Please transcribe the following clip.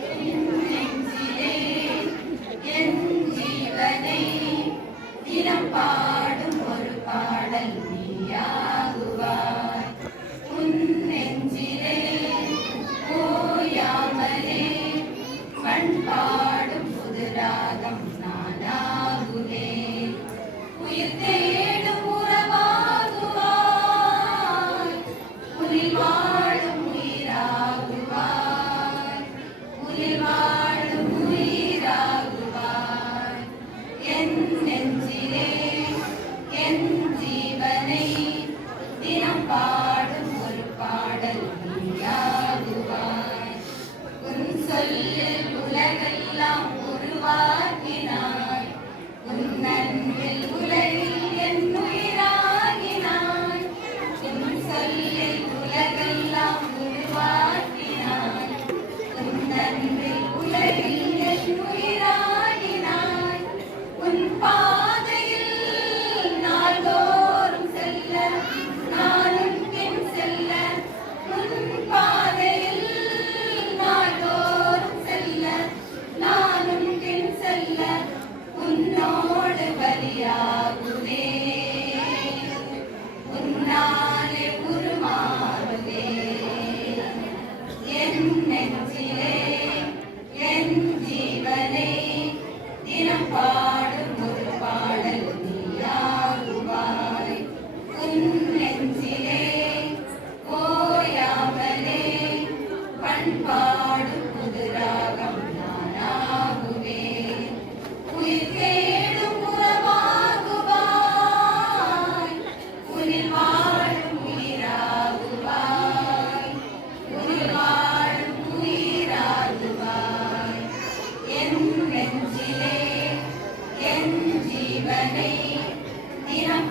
நெஞ்சிலே என் ஜீவனை தினம் பாடும் ஒரு பாடல் நீயாகுவாய். உன் நெஞ்சிலே ஓயாமலே கண் பாடும் புது ராகம் நானாகுவேன். உயிர் தேடும் உறவாகுவாய், உயிர் வாழும் உயிராகுவாய், உயிர் வாழும் உயிராகுவாய். என் நெஞ்சிலே என் ஜீவனை தினம் பாடும் ஒரு பாடல் நீயாகுவாய். உன் சொல்லில் உலகெல்லாம் உருவாக்கினாய், உன் அன்பில் உலகில் என் உயிராகினாய். உன் சொல்லில் உலகெல்லாம் உருவாக்கினாய், உன் அன்பில் உலகில் என் உயிராகினாய். உன் பாதையில் நாள்தோறும் செல்ல நானும் பின் செல்ல, உன் பாதையில் நாள்தோறும் செல்ல நானும் பின் செல்ல, உன்னோடு பலியாகுவே, உன்னாலே உருமாறுவே. என் நெஞ்சிலே என் ஜீவனை தினம் பாடும் ஒரு பாடல் நீயாகுவாய். உன் நெஞ்சிலே ஓயாமலே கண் பாடும் புது ராகம் நானாகுவேன். உயிர் தேடும் உறவாகுவாய், உயிர் வாழும் உயிராகுவாய், உயிர் வாழும் உயிராகுவாய். என் நெஞ்சிலே என் ஜீவனை தினம்